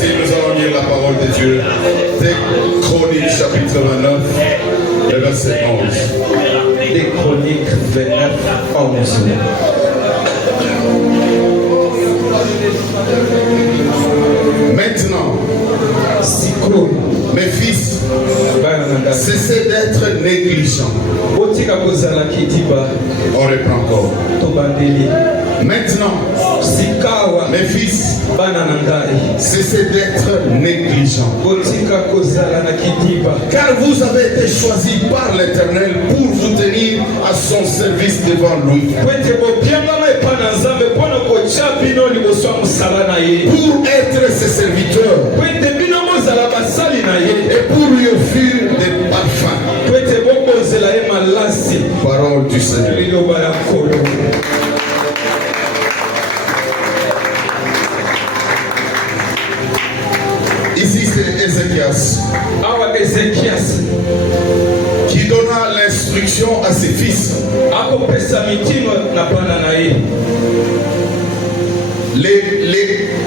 Merci, nous allons lire la parole de Dieu. Des Chroniques, chapitre 29, le verset 11. Des Chroniques 29, 11. Maintenant, mes fils, cessez d'être négligents. On reprend encore. Maintenant, mes fils, cessez d'être négligents. Car vous avez été choisis par l'Éternel pour vous tenir à son service devant lui. Pour être ses serviteurs. Et pour lui offrir des parfums. Parole du Seigneur. Ici c'est Ézéchias qui donna l'instruction à ses fils. Les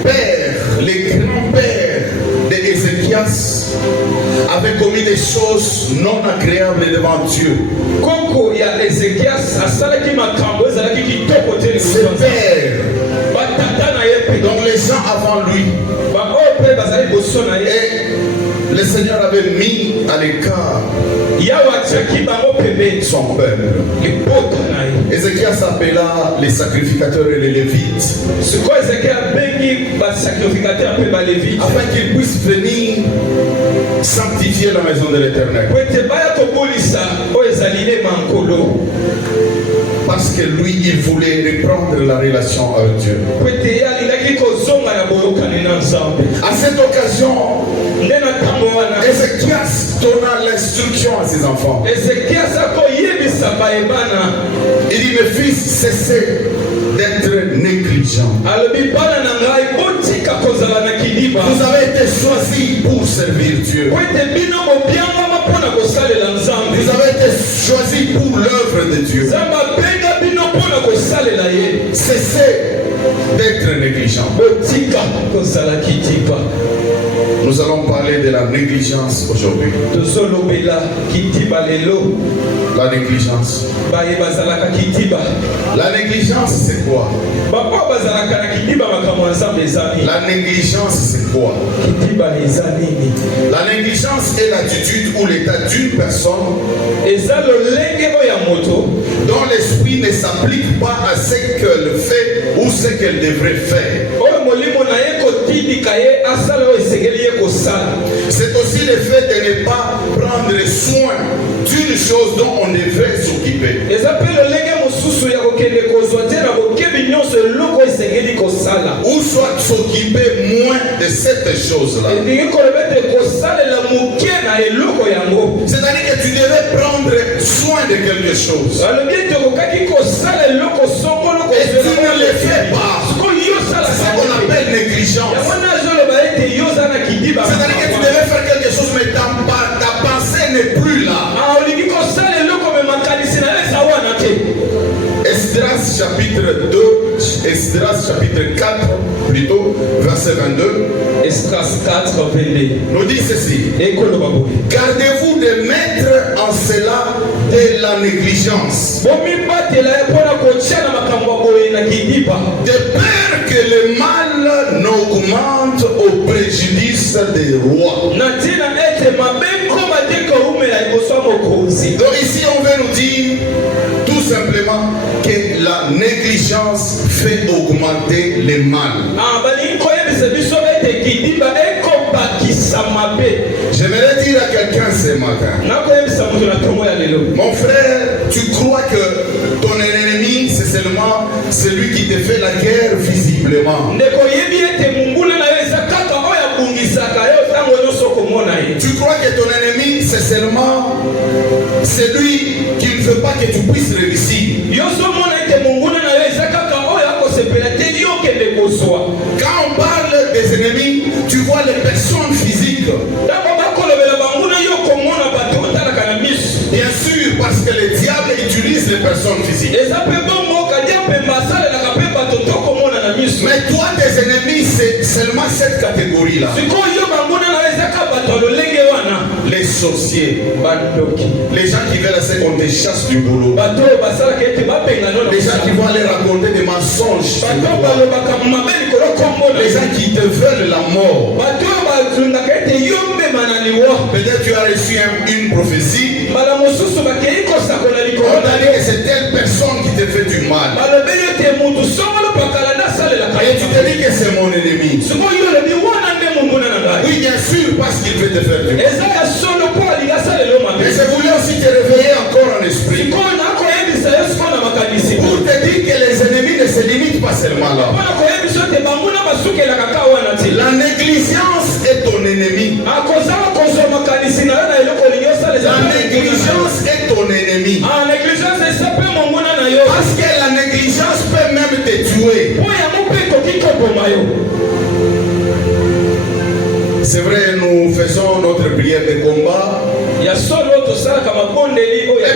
pères, les grands-pères d'Ézéchias avaient commis des choses non agréables devant Dieu. Ses pères, donc les gens avant lui, et le Seigneur avait mis à l'écart son peuple. Ézéchias appela les sacrificateurs et les lévites afin qu'ils puissent venir sanctifier la maison de l'Éternel. Parce que lui, il voulait reprendre la relation avec Dieu. À cette occasion, Ézéchias donna l'instruction à ses enfants. Il dit, mes fils, cessez d'être négligents. Vous avez été choisis pour servir Dieu. Vous avez été choisis pour l'œuvre de Dieu. Cessez d'être négligents. Nous allons parler de la négligence aujourd'hui. La négligence. La négligence, c'est quoi? La négligence, c'est quoi? La négligence est l'attitude ou l'état d'une personne dont l'esprit ne s'applique pas à ce qu'elle fait ou ce qu'elle devrait faire. C'est aussi le fait de ne pas prendre soin d'une chose dont on devrait s'occuper. Ou soit s'occuper moins de cette chose-là. C'est-à-dire que tu devais prendre soin de quelque chose. Et tu ne le fais pas. C'est ce qu'on appelle négligence. C'est-à-dire que tu devais faire quelque chose, mais ta pensée n'est plus là. Esdras chapitre 2, Esdras chapitre 4, plutôt, verset 22. Esdras 4, 22. Nous dit ceci. Gardez-vous de mettre en cela de la négligence. De peur que le mal n'augmente au préjudice des rois. Donc ici on veut nous dire tout simplement que la négligence fait augmenter le mal. J'aimerais dire à quelqu'un ce matin, mon frère, tu crois que ton ennemi c'est seulement celui qui te fait la guerre visiblement. Tu crois que ton ennemi c'est seulement celui qui ne veut pas que tu puisses réussir. Quand on parle des ennemis, tu vois les personnes physiques. Bien sûr, parce que le diable utilise les personnes physiques. Mais toi, tes ennemis, seulement cette catégorie-là. Les sorciers, les gens qui veulent essayer qu'on te chasse du boulot, les gens qui vont aller raconter des mensonges, les gens qui te veulent la mort. Peut-être tu as reçu une prophétie. On t'a dit que c'est telle personne qui te fait du mal. Et tu te dis que c'est mon ennemi. Oui, bien sûr, parce qu'il veut te faire du mal. Mais je voulais aussi te réveiller encore en esprit. Pour te dire que les ennemis ne se limitent pas seulement là. La négligence est ton ennemi. La négligence est ton ennemi. Parce que la négligence peut même te tuer. C'est vrai, nous faisons notre prière de combat. Et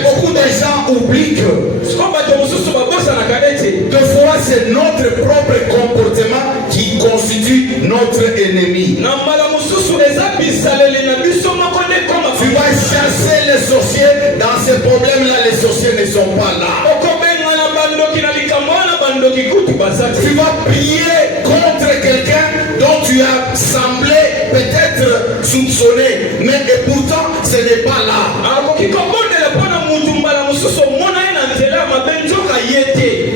beaucoup de gens oublient que des fois c'est notre propre comportement qui constitue notre ennemi. Tu vas chasser les sorciers. Dans ces problèmes-là, les sorciers ne sont pas là. Tu vas prier contre quelqu'un dont tu as semblé peut-être soupçonné, mais et pourtant ce n'est pas là.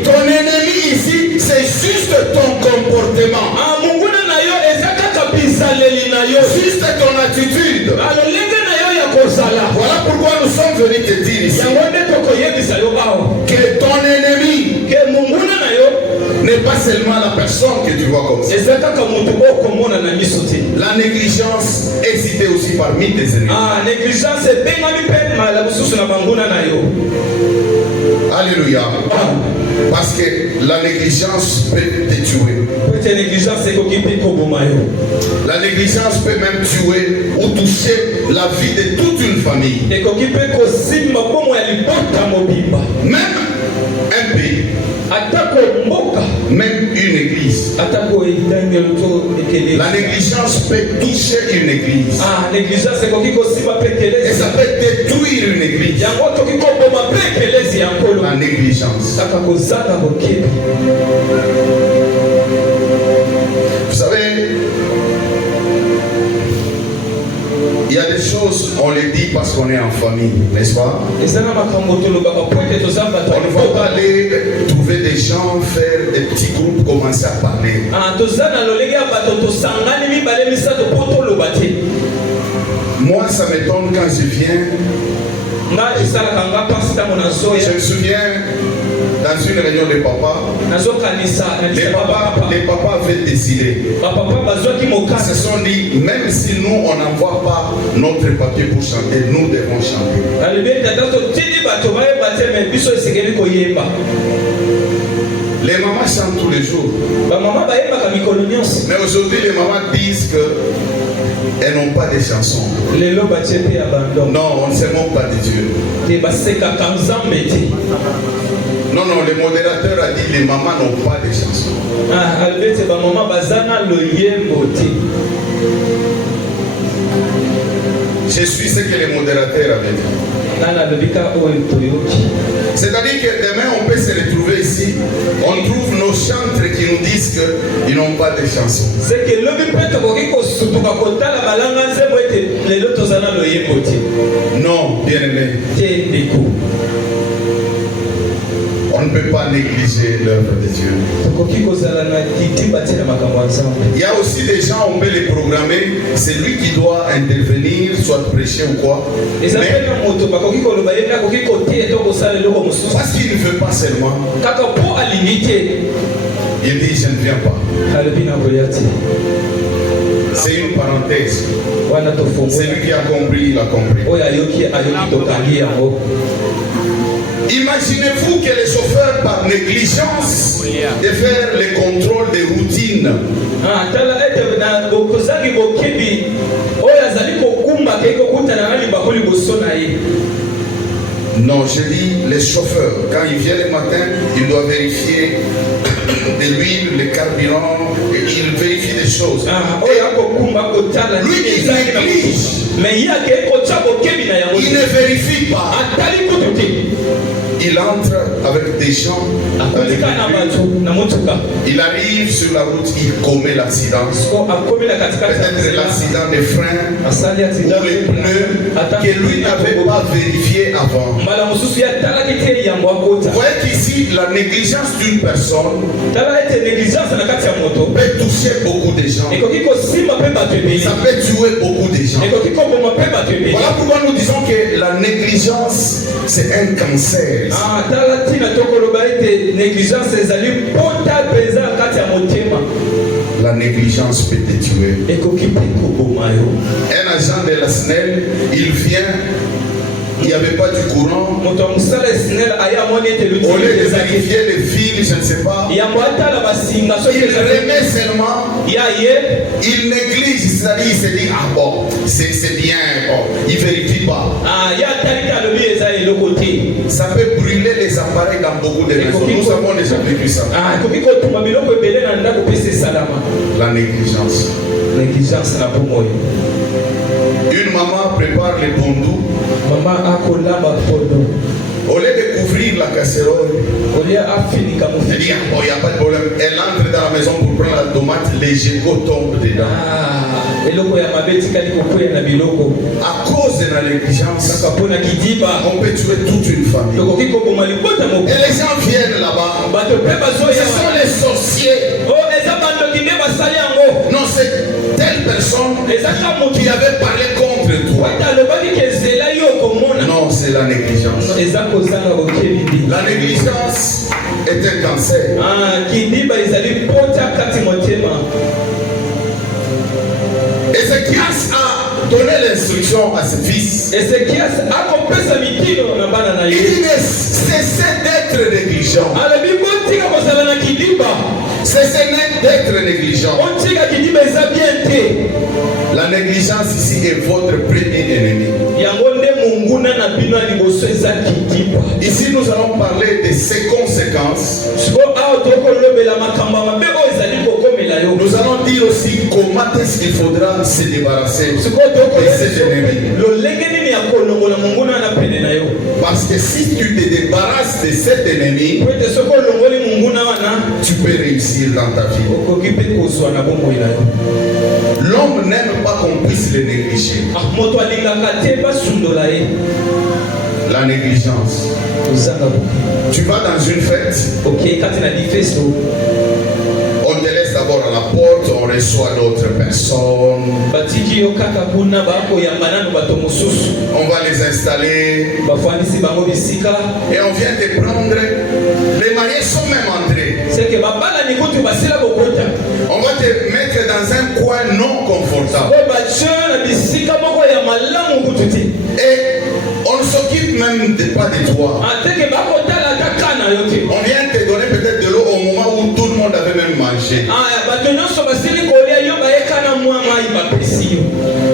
Ton ennemi ici, c'est juste ton comportement. Juste ton attitude. Voilà pourquoi nous sommes venus te dire ici que ton ennemi n'est pas seulement la personne que tu vois comme ça. La négligence est citée aussi parmi tes ennemis. Alléluia. Parce que la négligence peut te tuer. La négligence peut même tuer ou toucher la vie de toute une famille. Même un pays. Même une église. La négligence peut toucher une église. Et ça peut détruire une église. La négligence. Vous savez, il y a des choses, on les dit parce qu'on est en famille, n'est-ce pas? On ne va pas aller trouver des gens, faire des petits groupes, commencer à parler. Moi, ça m'étonne quand je viens. Je me souviens dans une réunion de papa, les papas avaient décidé. Ils se sont dit, même si nous on n'envoie pas notre papier pour chanter, nous devons chanter. Les mamans chantent tous les jours. Mais aujourd'hui, les mamans disent qu'elles n'ont pas de chansons. Non, on ne se moque pas de Dieu. Non, le modérateur a dit les mamans n'ont pas de chansons. Je suis ce que les modérateurs avaient dit. C'est-à-dire que demain on peut se retrouver ici, on trouve nos chantres qui nous disent qu'ils n'ont pas de chansons. Non, bien aimé. On ne peut pas négliger l'œuvre de Dieu. Il y a aussi des gens, on peut les programmer, c'est lui qui doit intervenir, soit prêcher ou quoi. Parce qu'il ne veut pas seulement. Il dit je ne viens pas. C'est une parenthèse. Celui qui a compris, il a compris. Imaginez-vous que les chauffeurs, par négligence de faire les contrôles de routine, non, je dis les chauffeurs, quand ils viennent le matin, ils doivent vérifier de l'huile, le carburant, et il vérifie des choses. Lui, il néglige. Il ne vérifie pas. Il entre avec des gens. Il arrive sur la route, il commet l'accident. Peut-être l'accident des freins ou les pneus que lui n'avait pas vérifié avant. Vous voyez qu'ici, la négligence d'une personne peut toucher beaucoup de gens. Ça peut tuer beaucoup de gens. Voilà pourquoi nous disons que la négligence, c'est un cancer. La négligence peut te tuer. Un agent de la SNEL, il vient, il n'y avait pas du courant. Au lieu de vérifier les fils, je ne sais pas, il remet seulement, il néglige, c'est-à-dire il se dit, ah bon, c'est bien, bon, il ne vérifie pas. Ça peut brûler les appareils dans beaucoup de maisons. Nous avons déjà vécu ça. La négligence. Une maman prépare les pondous. Au lieu de couvrir la casserole, elle dit, bon, il n'y a pas de problème. Elle entre dans la maison pour prendre la tomate, les geckos tombent dedans. À cause de la négligence, on peut tuer toute une famille. Et les gens viennent là-bas. Ce sont les sorciers. Non, c'est telle personne qui avait parlé contre toi. Non, c'est la négligence. La négligence est un cancer. Ézéchias a donné l'instruction à ses fils. Il dit de cesser d'être négligent. Cessez d'être négligent. La négligence ici est votre premier ennemi. Ici nous allons parler de ses conséquences. Nous allons dire aussi comment est-ce qu'il faudra se débarrasser de cet ennemi. Parce que si tu te débarrasses de cet ennemi, tu peux réussir dans ta vie. L'homme n'aime pas qu'on puisse le négliger. La négligence. Tu vas dans une fête. On te laisse d'abord à la porte, on reçoit d'autres personnes. On va les installer. Et on vient te prendre. Les mariés sont même entrés. On va te mettre dans un coin non confortable. Et on ne s'occupe même pas de toi. On vient te donner peut-être de l'eau au moment où tout le monde avait même mangé.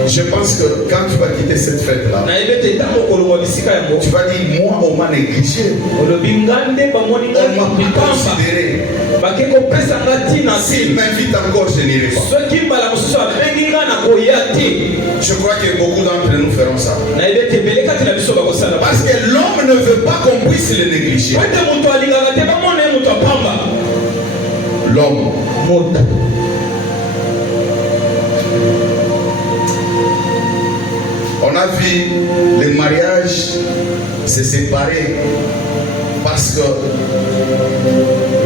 Je pense que quand tu vas quitter cette fête-là, tu vas dire, moi on m'a négligé. On m'a pas considéré. S'il m'invite encore, je n'irai pas. Je crois que beaucoup d'entre nous feront ça. Parce que l'homme ne veut pas qu'on puisse le négliger. L'homme. On a vu les mariages se séparer parce que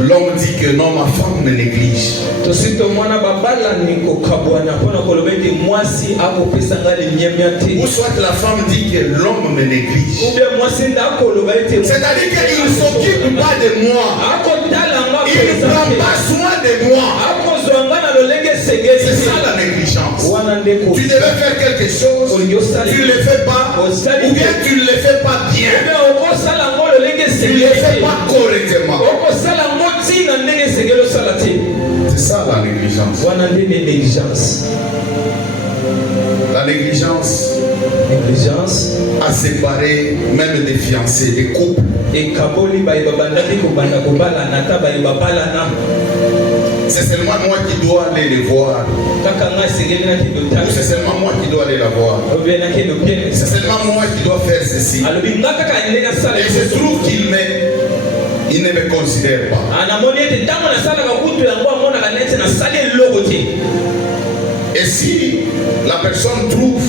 l'homme dit que non, ma femme me néglige. Ou soit la femme dit que l'homme me néglige. C'est-à-dire qu'il ne s'occupe pas de moi. Il ne prend pas soin de moi. C'est ça la négligence. Tu devais faire quelque chose, tu ne le fais pas, ou bien tu ne le fais pas bien. Tu ne le fais pas correctement. C'est ça la négligence. La négligence a séparé même des fiancés, des couples. c'est seulement moi qui dois aller les voir. Ou c'est seulement moi qui dois aller la voir. C'est seulement moi qui dois faire ceci. Et je trouve qu'il ne me considère pas. Et si la personne trouve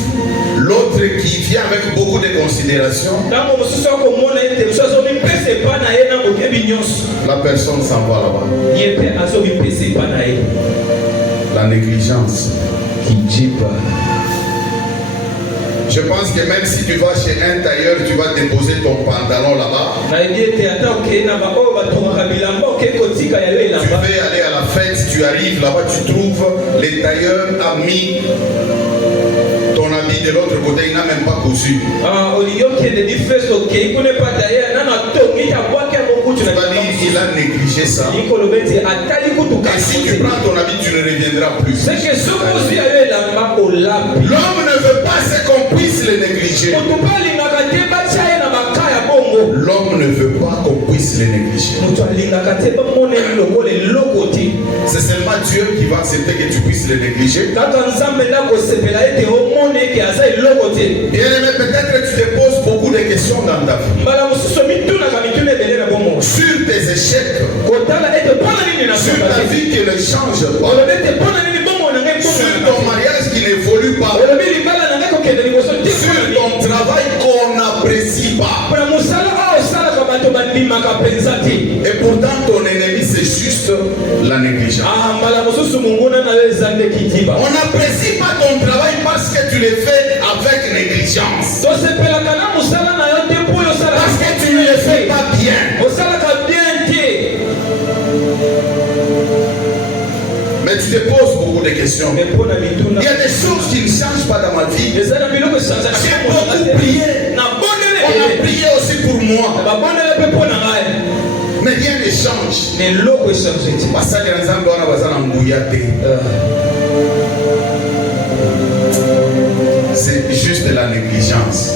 l'autre qui vient avec beaucoup de considération, la personne s'en va là-bas. La négligence. Je pense que même si tu vas chez un tailleur, tu vas déposer ton pantalon là-bas. Tu vais aller à la fête, tu arrives là-bas, tu trouves les tailleurs a mis ton habit de l'autre côté, il n'a même pas cousu. Tu vas dire, il a négligé ça. Et si tu prends ton habit, tu ne reviendras plus. L'homme ne veut pas qu'on puisse le négliger. L'homme ne veut pas qu'on puisse le négliger. C'est seulement Dieu qui va accepter que tu puisses le négliger. Bien aimé, peut-être que tu te poses beaucoup de questions dans ta vie. Sur tes échecs. Sur ta vie qui ne change pas. Sur ton mariage qui n'évolue pas. Sur ton travail qu'on n'apprécie pas. Et pourtant ton ennemi c'est juste la négligence. On n'apprécie pas ton travail parce que tu le fais avec négligence. Parce que tu ne le fais pas bien. Mais tu te poses beaucoup de questions. Il y a des choses qui ne changent pas dans ma vie. J'ai beaucoup prié. On a prié aussi pour moi. Mais rien ne change. C'est juste de la négligence.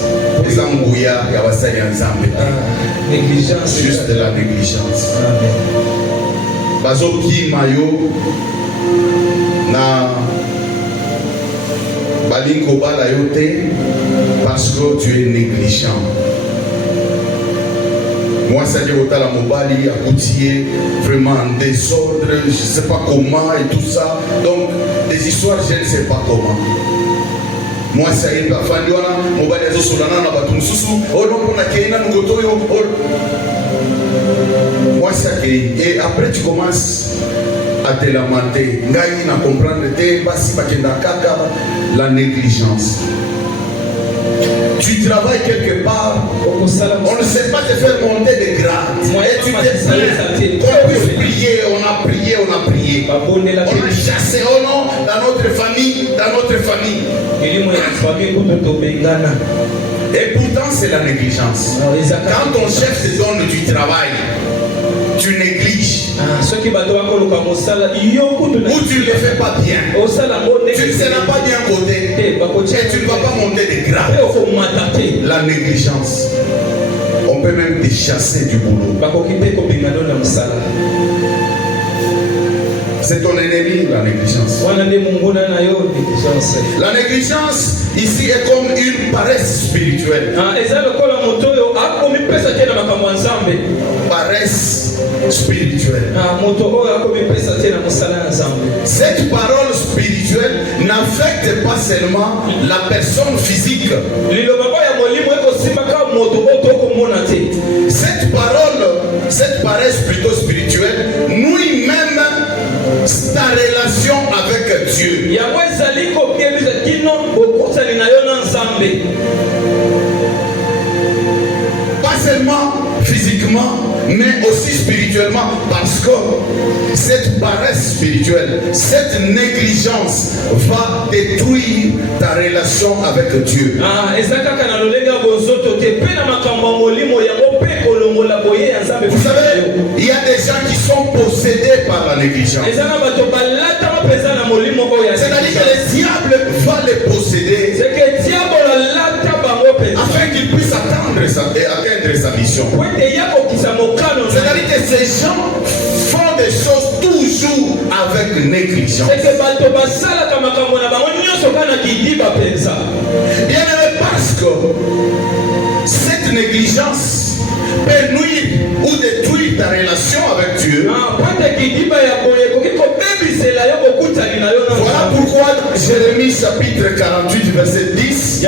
Juste de la négligence. Bazoki mayo na balingo bala yote parce que tu es négligent. Moi, ça dit au la mobali à Coutier, vraiment en désordre, je ne sais pas comment et tout ça. Donc, des histoires, je ne sais pas comment. Moi, ça y est, parfois, on a mobali à Zosolana, on a battu Soussou, oh non, on a Kéina, nous gotoyo, moi, ça y est. Et après, tu commences à te lamenter. Ngai na comprendre te, basi bakenda kaka, la négligence. Tu travailles quelque part, on ne sait pas te faire monter de grade. Et tu te plains qu'on puisse prier, on a prié. On a chassé, oh non, dans notre famille. Et pourtant, c'est la négligence. Quand ton chef te donne du travail, tu négliges. Ou tu ne le fais pas bien. Tu ne seras pas bien codé. Et tu ne vas pas monter de grade. La négligence. On peut même te chasser du boulot. C'est ton ennemi, la négligence. La négligence, ici, est comme une paresse spirituelle. Paresse spirituelle. Cette parole spirituelle n'affecte pas seulement la personne physique. Cette paresse plutôt spirituelle nuit même ta relation avec Dieu. Pas seulement physiquement, mais aussi spirituellement, parce que cette paresse spirituelle, cette négligence va détruire ta relation avec Dieu. Vous savez, il y a des gens qui sont possédés par la négligence. C'est-à-dire que le diable va les posséder afin qu'il puisse atteindre sa mission. C'est-à-dire que ces gens font des choses toujours avec négligence. Bien aimé, parce que cette négligence peut nuire ou détruire ta relation avec Dieu. Voilà pourquoi Jérémie chapitre 48 verset 10,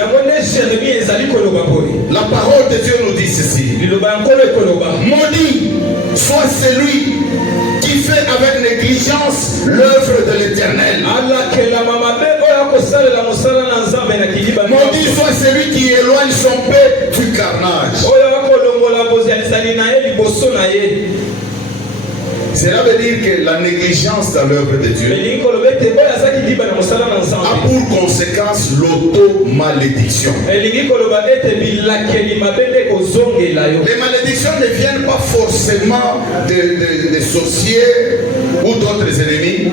la parole de Dieu nous dit ceci: maudit soit celui qui fait avec négligence l'œuvre de l'Éternel. Maudit soit celui qui éloigne son peuple du carnage. Cela veut dire que la négligence dans l'œuvre de Dieu a pour conséquence l'auto-malédiction. Les malédictions ne viennent pas forcément des sorciers ou d'autres ennemis.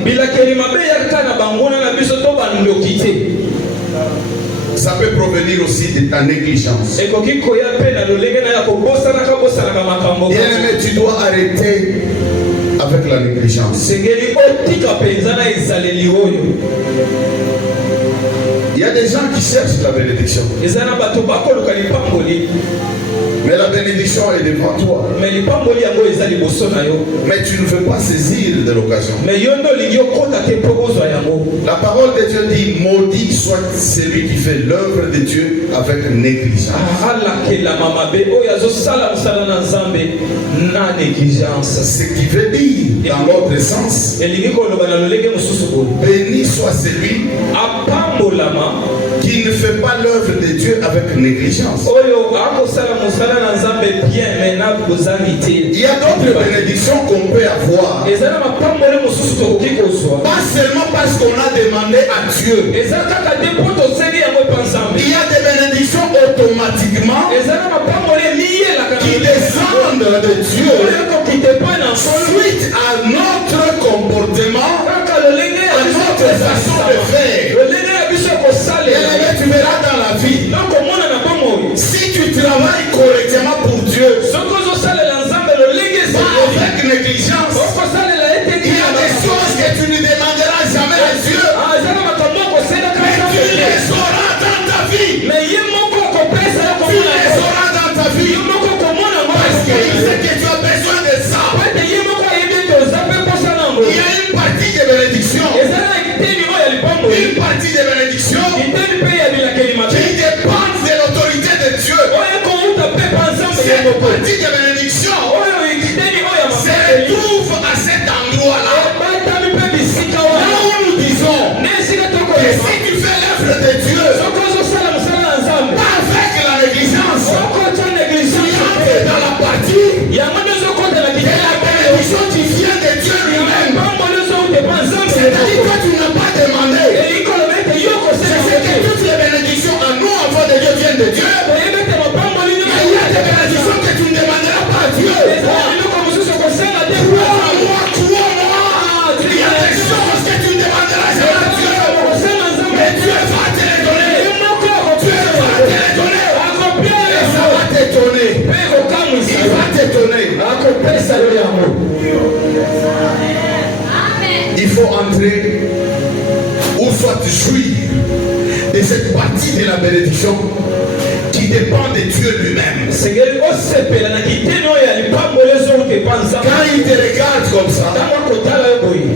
Ça peut provenir aussi de ta négligence. Bien-aimé, tu dois arrêter avec la négligence. Il y a des gens qui cherchent la bénédiction. Mais la bénédiction est devant toi. Mais tu ne veux pas saisir de l'occasion. La parole de Dieu dit: maudit soit celui qui fait l'œuvre de Dieu avec négligence. Ce qui veut dire, dans l'autre sens, béni soit celui qui ne fait pas l'œuvre de Dieu avec négligence. Il y a d'autres bénédictions qu'on peut avoir, pas seulement parce qu'on a demandé à Dieu. Il y a des bénédictions automatiquement qui descendent de Dieu suite à notre comportement, à notre façon de faire. Et tu verras dans la vie, si tu travailles correctement pour Dieu, pas avec négligence, il y a des choses que tu ne demanderas jamais à Dieu, mais tu les auras dans ta vie. Tu les auras dans ta vie parce qu'il sait que tu as besoin de ça. Il y a une partie de bénédiction, une partie de bénédiction qui dépend de l'autorité de Dieu. Cette partie de bénédiction se retrouve à cet endroit-là. Là où nous disons que si tu fais l'œuvre de Dieu, pas avec la négligence, tu entres dans la partie de la bénédiction qui vient de Dieu lui-même. C'est-à-dire que tu n'as pas demandé. C'est que toutes les bénédictions à nous enfants de Dieu viennent de Dieu. Mais il y a des bénédictions que tu ne demanderas pas à Dieu. Crois-moi. Il y a des choses que tu ne demanderas jamais à Dieu. Mais Dieu va te les donner. Dieu va te les donner. Et ça va t'étonner. Il va t'étonner. Il faut entrer ou soit jouir de cette partie de la bénédiction qui dépend de Dieu lui-même. Quand il te regarde comme ça,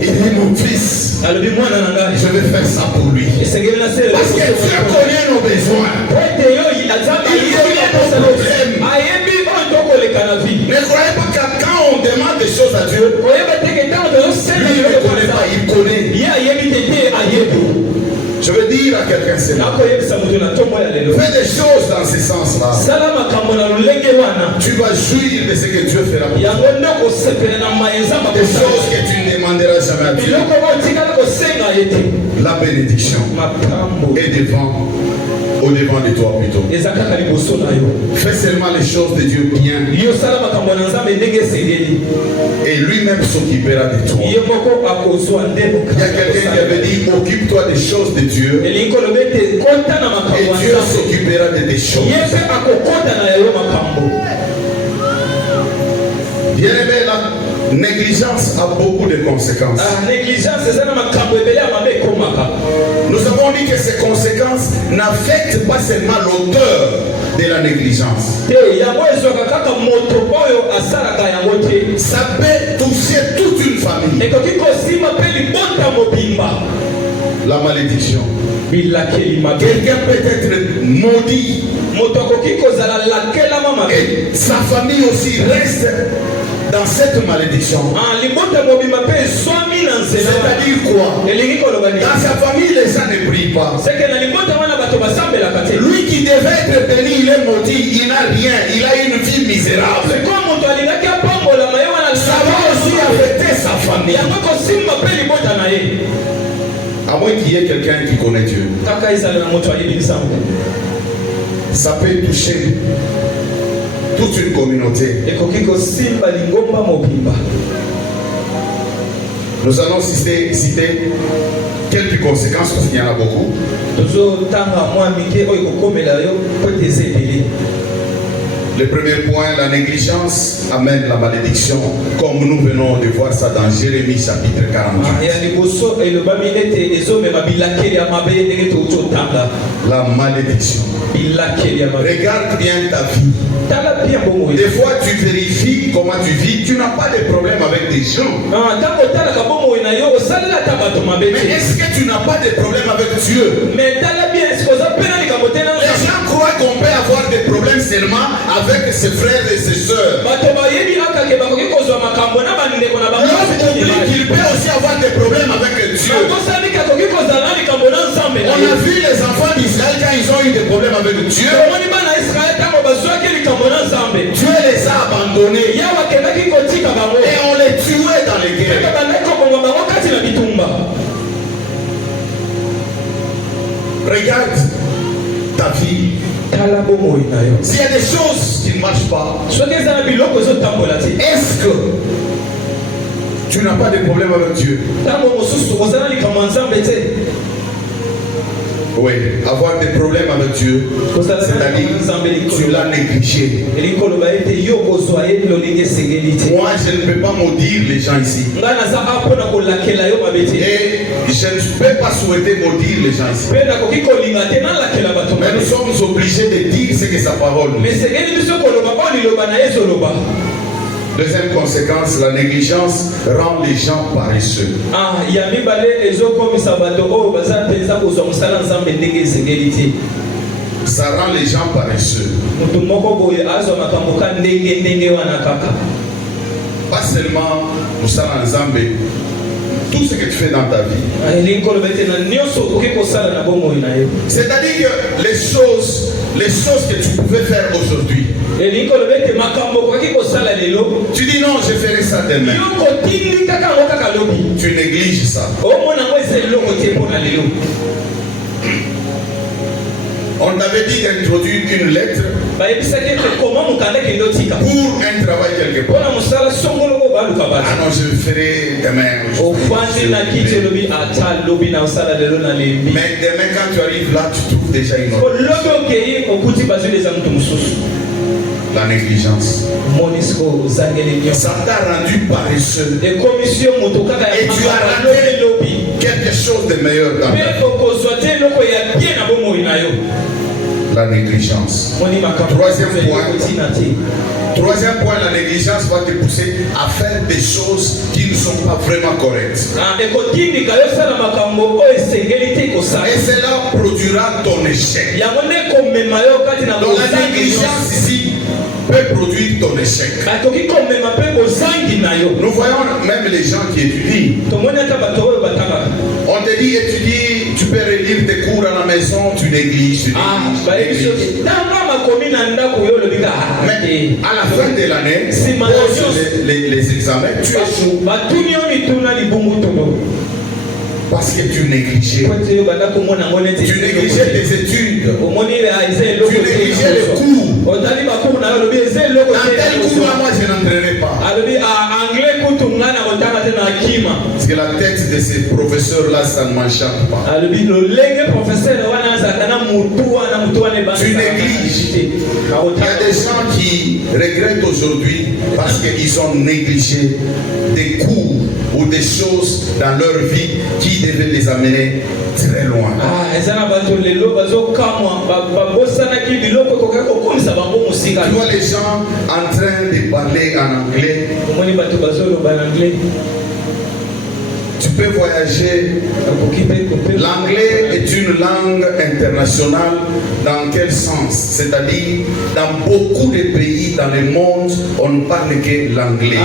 il dit: mon fils, je vais faire ça pour lui. Parce que Dieu connaît nos besoins. Il connaît nos problèmes. Ne croyez pas que quand on demande des choses à Dieu, lui il ne connaît pas, il connaît. Je veux dire à quelqu'un cela. Fais des choses dans ce sens-là. Tu vas jouir de ce que Dieu fera pour toi. Des choses que tu ne demanderas jamais à Dieu. La bénédiction est au-devant de toi plutôt. Fais seulement les choses de Dieu bien. Et lui-même s'occupera de toi. Il y a quelqu'un qui avait dit: occupe-toi des choses de Dieu. Et Dieu s'occupera de tes choses. Bien aimé, Négligence a beaucoup de conséquences. Nous avons dit que ces conséquences n'affectent pas seulement l'auteur de la négligence. Ça peut toucher toute une famille. La malédiction. Quelqu'un peut être maudit. Et sa famille aussi reste dans cette malédiction. C'est-à-dire quoi? Dans sa famille, les gens ne prient pas. Lui qui devait être béni, il est maudit, il n'a rien, il a une vie misérable. Ça va aussi affecter sa famille. À moins qu'il y ait quelqu'un qui connaît Dieu. Ça peut toucher toute une communauté. Nous allons citer quelques conséquences parce qu'il y en a beaucoup. Le premier point, la négligence amène la malédiction, comme nous venons de voir ça dans Jérémie chapitre 48. La malédiction. Regarde bien ta vie. Des fois tu vérifies comment tu vis, tu n'as pas de problème avec des gens. Mais est-ce que tu n'as pas de problème avec Dieu? Les gens croient qu'on peut avoir des problèmes seulement avec ses frères et ses sœurs. L'homme oublie qu'il peut aussi avoir des problèmes avec Dieu. On a vu les enfants d'Israël quand ils ont eu des problèmes avec Dieu. Dieu les a abandonnés et on les tuait dans les guerres. Regarde ta vie. S'il y a des choses qui ne marchent pas, est-ce que tu n'as pas de problème avec Dieu? Oui, avoir des problèmes avec Dieu, c'est-à-dire tu l'as négligé. Moi, je ne peux pas maudire les gens ici. Et je ne peux pas souhaiter maudire les gens ici. Mais nous sommes obligés de dire ce que sa parole nous dit. Deuxième conséquence, la négligence rend les gens paresseux. Ça rend les gens paresseux. Pas seulement Moussala Nzambe, tout ce que tu fais dans ta vie. C'est-à-dire que les choses que tu pouvais faire aujourd'hui, tu dis non, je ferai ça demain. Tu négliges ça. On t'avait dit d'introduire une lettre pour un travail quelque part. Ah non, je le ferai demain. Mais demain, quand tu arrives là, tu trouves déjà une autre. La négligence. Ça t'a rendu paresseux. Et tu as raté quelque chose de meilleur dans ta vie. La négligence. Troisième point, la négligence va te pousser à faire des choses qui ne sont pas vraiment correctes. Et cela produira ton échec. Donc la négligence ici peut produire ton échec. Nous voyons même les gens qui étudient. On te dit étudie, tu peux relire tes cours à la maison, tu négliges. Mais à la fin de l'année, les examens, tu échoues. Parce que tu négligeais. Tu négligeais tes études. Tu négligeais les cours. Dans tel cours, moi, je n'entrerai pas. Parce que la tête de ces professeurs-là, ça ne m'enchante pas. Tu négliges. Il y a des gens qui regrettent aujourd'hui parce qu'ils ont négligé des cours ou des choses dans leur vie qui devaient les amener très loin. Tu vois les gens en train de parler en anglais. Tu peux voyager. L'anglais est une langue internationale. Dans quel sens? C'est-à-dire, dans beaucoup de pays dans le monde, on ne parle que l'anglais.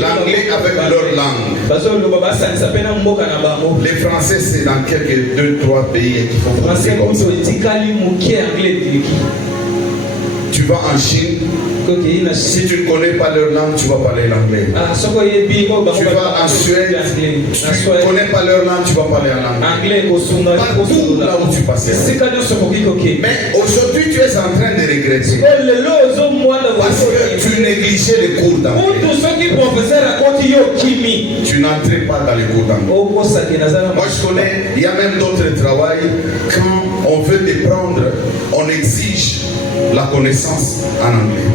L'anglais avec leur langue. Les Français, c'est dans quelques 2-3 pays qu'il faut penser comme ça. Tu vas en Chine. Si tu ne connais pas leur langue, tu vas parler l'anglais. Tu vas en Suède, tu ne connais pas leur langue, tu vas parler en anglais. Partout là où tu passes. Mais aujourd'hui, tu es en train de regretter. Parce que tu négligeais les cours d'anglais. Tu n'entrais pas dans les cours d'anglais. Moi, je connais, il y a même d'autres travails. Quand on veut te prendre, on exige la connaissance en anglais.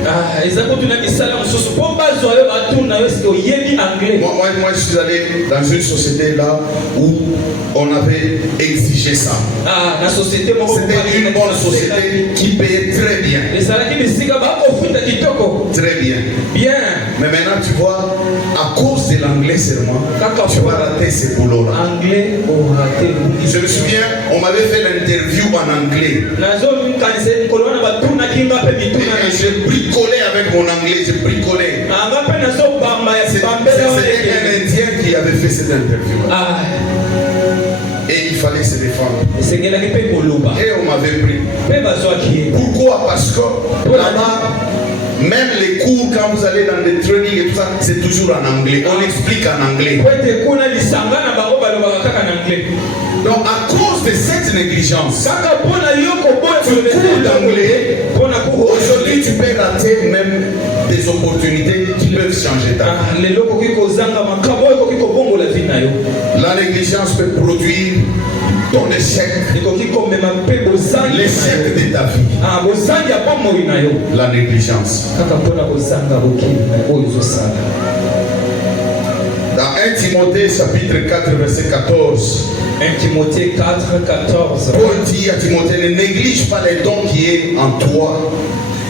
Moi, je suis allé dans une société là où on avait exigé ça. C'était une bonne société qui payait très bien. Très bien. Mais maintenant, tu vois, à cause de l'anglais seulement, tu vas rater ces boulots-là. Je me souviens, on m'avait fait l'interview en anglais. Et j'ai bricolé avec mon anglais, j'ai bricolé. C'était un Indien qui avait fait cette interview. Et il fallait se défendre. Et on m'avait pris. Pourquoi? Parce que là-bas, même les cours, quand vous allez dans des trainings et tout ça, c'est toujours en anglais. On explique en anglais. Donc, à cause de cette négligence, tu cours d'anglais. Aujourd'hui, tu peux rater même des opportunités qui peuvent changer ta vie. La négligence peut produire ton échec, l'échec de ta vie. La négligence. Dans 1 Timothée chapitre 4 verset 14. 1 Timothée 4, 14. Paul dit à Timothée, ne néglige pas les dons qui est en toi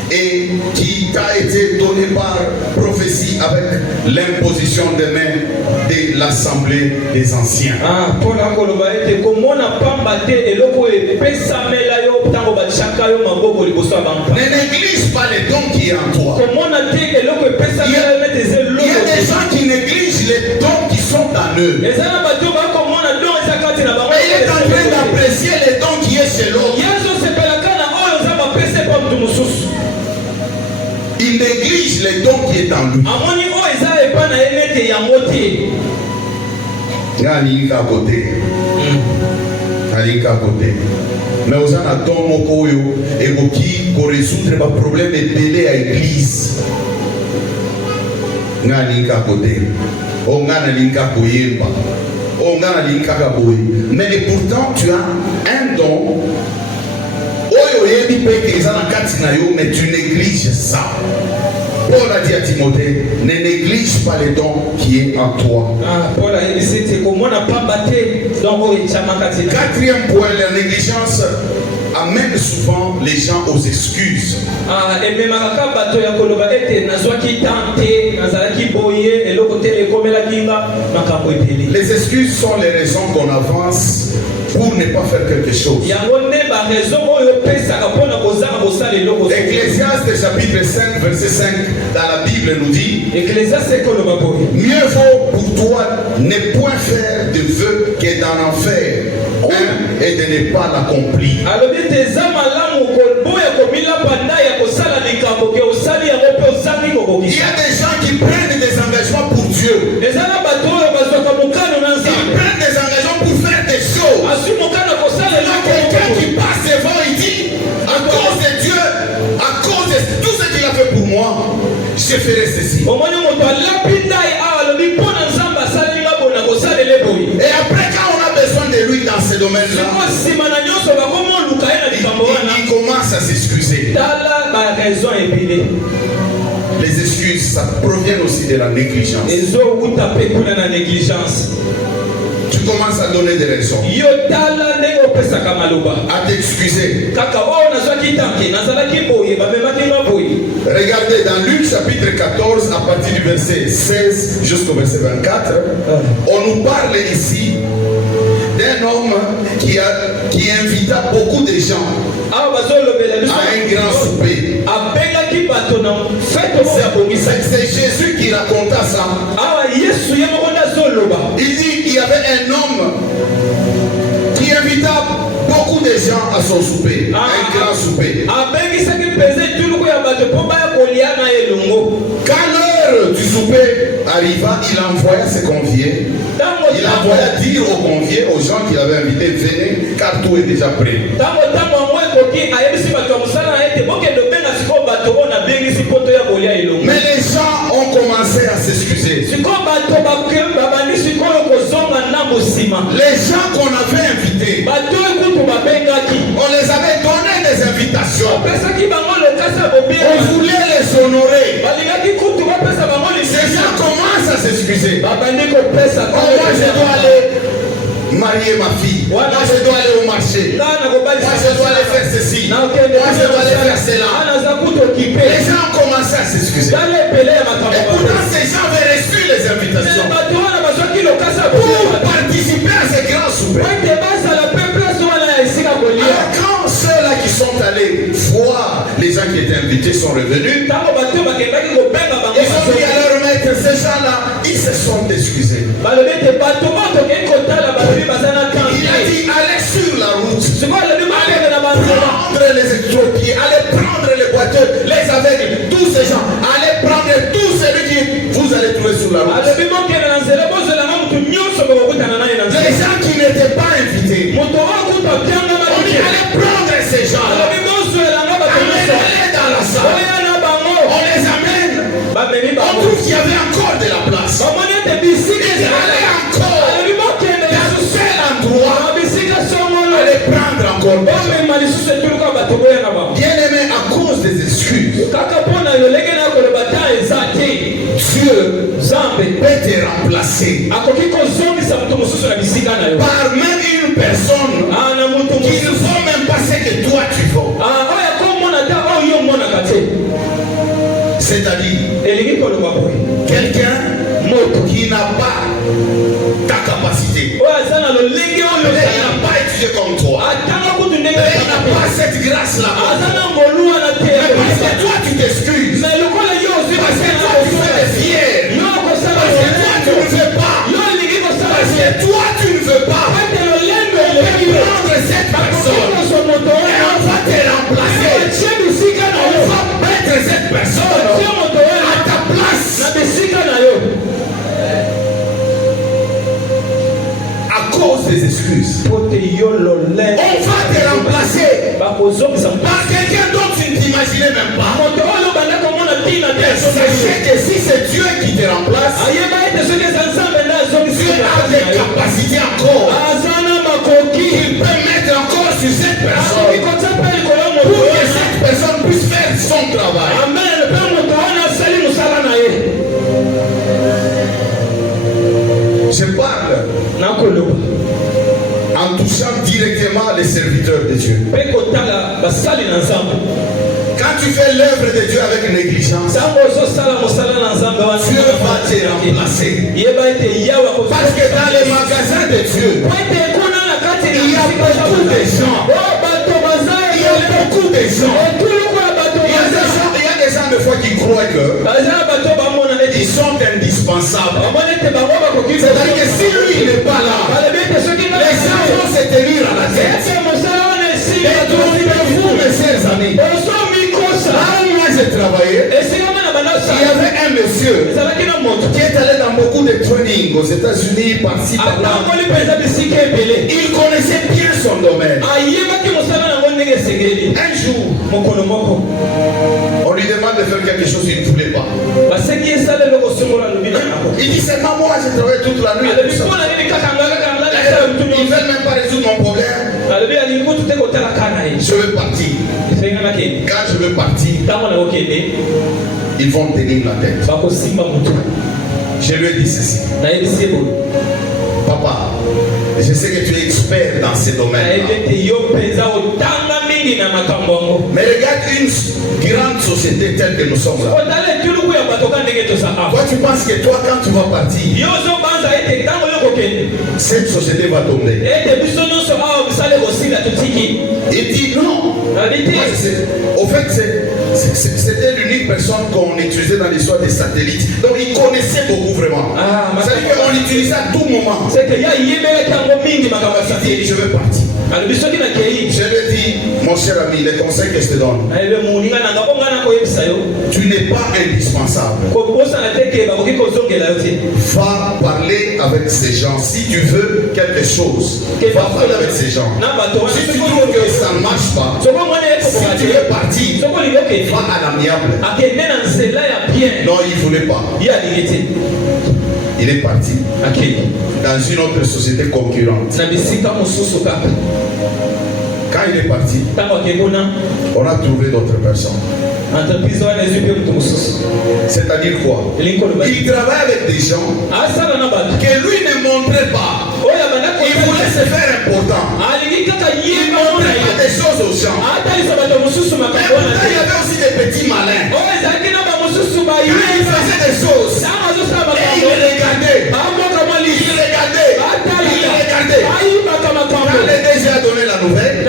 et qui t'a été donné par prophétie avec l'imposition des mains de l'assemblée des anciens. Ne néglige pas les dons qui est en toi. Il y a des gens qui négligent les dons qui sont en eux. Mais il est en train d'apprécier les dons qui est chez l'autre. Il néglige les dons qui est en lui. Mais aux gens attendent mon coyo et qui résoudre les problèmes et belé à l'église. Mais pourtant tu as un don. Mais tu négliges ça. Paul a dit à Timothée, ne néglige pas les dons qui est en toi. Quatrième point, la négligence amène souvent les gens aux excuses. Les excuses sont les raisons qu'on avance pour ne pas faire quelque chose. Ecclésiaste chapitre 5 verset 5 dans la Bible nous dit, mieux vaut pour toi ne point faire de vœux que d'en enfer et de ne pas l'accomplir. Il y a des gens qui prennent des engagements pour Dieu. Ils prennent des engagements pour faire des choses. Il y a quelqu'un qui passe devant et dit, à cause de Dieu, à cause de tout ce qu'il a fait pour moi, je ferai ceci. Et après, quand on a besoin de lui dans ce domaine-là, il commence commence à s'excuser. Les excuses, ça provient aussi de la négligence. Tu commences à donner des raisons, à t'excuser. Regardez dans Luc chapitre 14, à partir du verset 16 jusqu'au verset 24, on nous parle ici d'un homme qui invita beaucoup de gens à un grand souper. C'est Jésus qui raconta ça. Il dit qu'il y avait un homme qui invita beaucoup de gens à son souper, un grand souper. Quand l'heure du souper arriva, il envoya ses conviés. Il envoya dire aux conviés, aux gens qu'il avait invités, venez, car tout est déjà prêt. Mais les gens ont commencé à s'excuser. Les gens qu'on avait invités, on les avait donné des invitations. On voulait les honorer. Ces gens commencent à s'excuser. Moi je dois aller marier ma fille. Moi je dois aller au marché. Moi je dois aller faire ceci. Moi je dois aller faire cela. Les gens commencent à s'excuser. Et pourtant ces gens avaient reçu les invitations pour participer à ces grands soupers. Alors quand ceux-là qui sont allés voir les gens qui étaient invités sont revenus, ils ont dit à leur maître, ces gens-là, ils se sont excusés. Il a dit, allez sur la route, allez prendre les estropiés, allez prendre les boiteux, les aveugles, tous ces gens, allez prendre tous celui qui vous allez trouver sur la route. Les gens qui n'étaient pas invités, on dit, allez prendre ces gens, amenez-les dans la salle, on les amène, on trouve qu'il y avait encore de la place. Ils allaient encore dans tel endroit, allez prendre encore des gens. Bien aimé, à cause des excuses, Dieu peut te remplacer par même une personne qui ne vaut même pas ce que toi tu vaux. C'est-à-dire quelqu'un qui n'a pas ta capacité, il n'a pas étudié comme toi, il n'a pas cette grâce-là. Parce que toi tu t'excuses, parce que toi tu fais des fiers, parce que toi tu ne veux pas, parce que toi tu ne veux pas, on peut prendre cette personne et on va te remplacer. On va mettre cette personne à ta place. À cause des excuses, on va te remplacer par quelqu'un dont tu ne t'imaginais même pas. Sachez que si c'est Dieu qui te remplace, Dieu a des capacités encore. Il peut mettre encore sur cette personne pour que cette personne puisse faire son travail. Je parle en touchant directement les serviteurs de Dieu. Quand tu fais l'œuvre de Dieu avec négligence, Dieu va te remplacer. Parce que dans les magasins de Dieu, il y a beaucoup de gens. Il y a beaucoup de gens. Il y a des gens de foi qui croient qu'ils sont indispensables. C'est-à-dire que si lui il n'est pas là, les gens vont se tenir à la tête. Et vous, mes chers amis, là où moi j'ai travaillé, il y avait un monsieur qui est allé dans beaucoup de training aux États-Unis, par-ci, par-là. Il connaissait bien son domaine. Un jour, on lui demande de faire quelque chose qu'il ne voulait pas. Il dit seulement moi j'ai travaillé toute la nuit. Ils ne veulent même pas résoudre mon problème. je vais partir. Quand je vais partir, ils vont tenir la tête. Je lui ai dit ceci. Papa, je sais que tu es expert dans ces domaines. Mais regarde une grande société telle que nous sommes là. Toi, tu penses que toi, quand tu vas partir, cette société va tomber. Il dit non. Au fait, c'était l'unique personne qu'on utilisait dans l'histoire des satellites. Donc, il connaissait beaucoup vraiment. C'est-à-dire qu'on l'utilisait à tout moment. Il dit, je vais partir. Je lui ai dit, mon cher ami, les conseils que je te donne, tu n'es pas indispensable. Va parler avec ces gens. Si tu veux quelque chose, va parler avec ces gens. Si tu trouves que ça ne marche pas, si tu veux partir, va à l'amiable. Non, il ne voulait pas. Il est parti dans une autre société concurrente. Quand il est parti, on a trouvé d'autres personnes. C'est-à-dire quoi? Il travaille avec des gens que lui ne montrait pas. Il voulait se faire important. Il ne montrait pas des choses aux gens. Mais il y avait aussi des petits malins. Il faisait des choses. Et il regardait. Quand le DG a donné la nouvelle,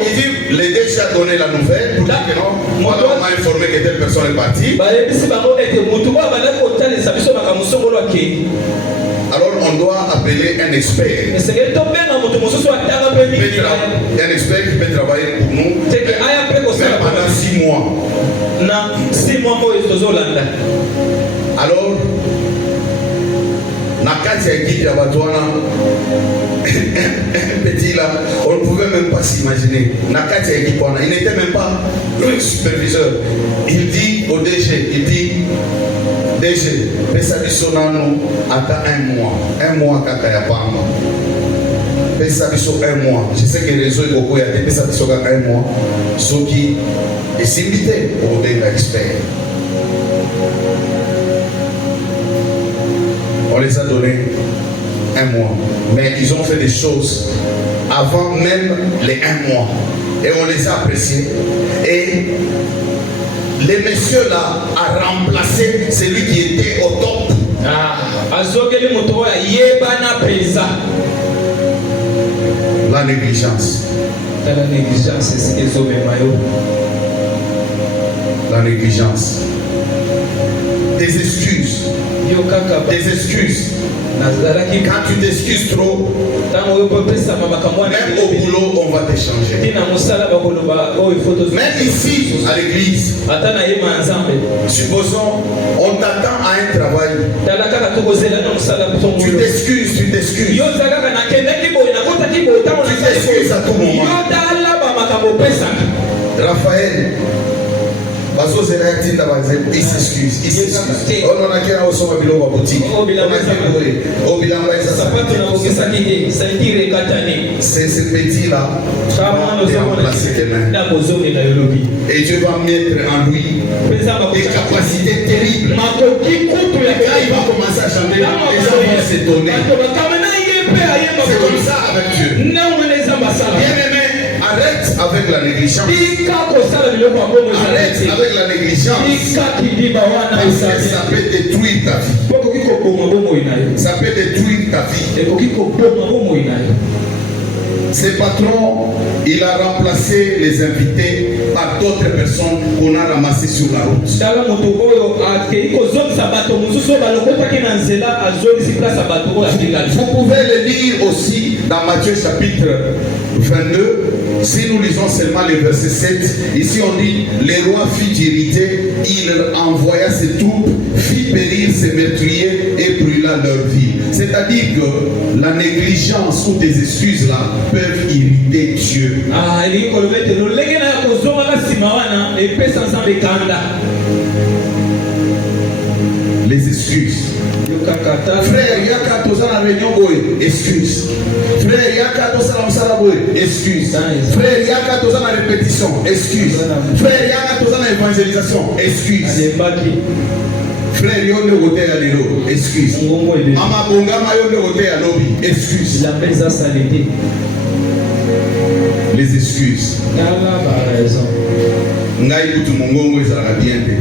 il dit, le DG a donné la nouvelle pour dire que non, moi on m'a informé que telle personne est partie. Alors on doit appeler un expert. Un expert qui peut travailler pour nous même pendant 6 mois. Alors, Nakati a équipe à Batouana, un petit là, on ne pouvait même pas s'imaginer. Nakati a équipe, il n'était même pas le superviseur. Il dit au DG, il dit, DG, Pesabisonanou attend 1 mois. 1 mois Kakayapama. Pesabiso 1 mois. Je sais que les réseaux est beaucoup, il y a des Pesabiso 1 mois. Ce qui est similité au DG expert. On les a donné 1 mois. Mais ils ont fait des choses avant même les 1 mois. Et on les a appréciés. Et le monsieur là a remplacé celui qui était au top. La négligence. La négligence. Des excuses. Des excuses. Quand tu t'excuses trop, même au boulot, on va t'échanger. Même ici, à l'église, supposons, on t'attend à un travail. Tu t'excuses, tu t'excuses. Tu t'excuses à tout moment. Raphaël, il s'excuse, il s'excuse. On a qu'à au bilon à boutique. C'est ce petit-là qui va remplacer tes mains. Et Dieu va mettre en lui des capacités terribles. Quand il va commencer à chanter, les gens vont s'étonner. C'est comme ça avec Dieu. Bien-aimé, arrête avec la négligence. Arrête avec la négligence. Parce que ça peut détruire ta vie. Ça peut détruire ta vie. Ce patron, il a remplacé les invités par d'autres personnes qu'on a ramassées sur la route. Vous pouvez le lire aussi dans Matthieu chapitre 22. Si nous lisons seulement le verset 7, ici on dit, le roi fut irrité, il envoya ses troupes, fit périr ses meurtriers et brûla leur vie. C'est-à-dire que la négligence ou des excuses là peuvent irriter Dieu. Les excuses. Frère, il y a 14 ans à la réunion, excuse. Frère, il y a 14 excuse. Frère Yaka toza na répétition, excuse. Frère Yaka toza na évangélisation, excuse. Frère Yonde Roté à l'élo, excuse. Mama Bongama Yonde Roté à lobby, excuse. La maison saleté. Les excuses. Ngai kutu mongongo ezalaka bien te.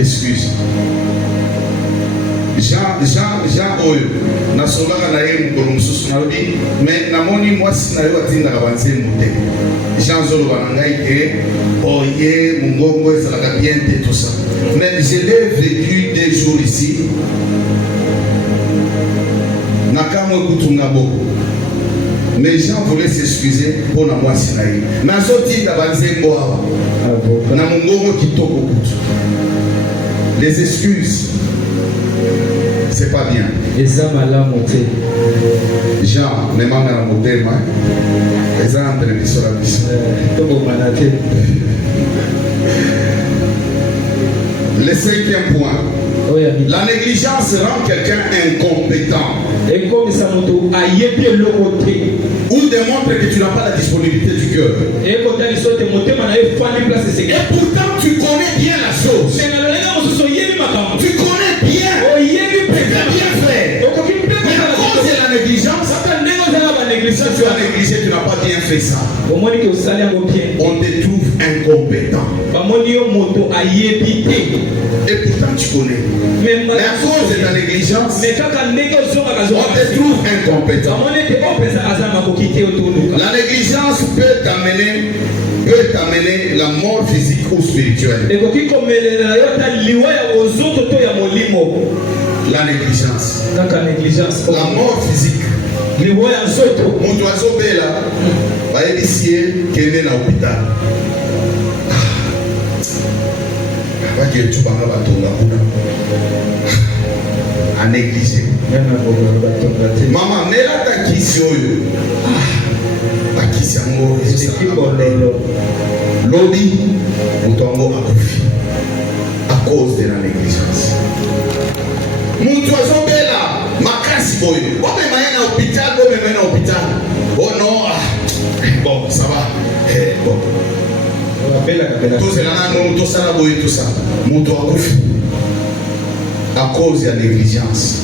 Excuse. Jean oyo nasolaka na ye mokolo mosusu nalobi mais namoni mwasi na yo atindaka banzembo te. Jean zoloba na ngai ke oye mongongo ezalaka bien te tout ça. Mais je l'ai vécu des jours ici. Nakamwe kutunga boko. Mais Jean voulait s'excuser pour la mwasi na ye. Nazotinda banzembo awa. Na mongongo kitoko kutu. Les excuses. C'est pas bien. Jean, ne manga na motema. Eza entre biso la biso. Le 5e point. La négligence rend quelqu'un incompétent. Ou démontre que tu n'as pas la disponibilité du cœur. Et pourtant tu connais bien la chose. Tu connais bien. Bien fait. Mais à cause de la négligence, si tu as négligé, tu n'as pas bien fait ça. On te trouve incompétent. Et pourtant tu connais. Mais à cause de la négligence, on te trouve incompétent. La négligence peut t'amener la mort physique ou spirituelle. La négligence. La mort physique. Mon oiseau bella va initier qu'il est à l'hôpital. À négliger. Maman, mais là, t'as qui sur eux? T'as qui sur eux? Lobby, ou tombeau à cause de la négligence. Mon oiseau bella, ma casse boy. On me met à l'hôpital, Oh non, bon, ça va. Bon. Tout ça. À cause de la négligence.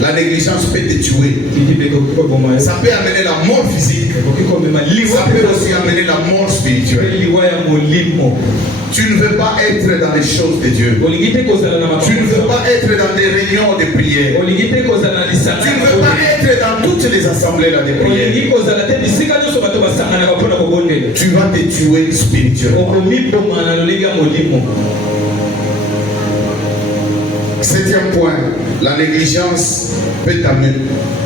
La négligence peut te tuer. Ça peut amener la mort physique. Ça peut aussi amener la mort spirituelle. Tu ne veux pas être dans les choses de Dieu. Tu ne veux pas être dans des réunions de prière. Tu ne veux pas être dans toutes les assemblées là de prière. Tu vas te tuer spirituellement. 7e point, la négligence peut t'amener.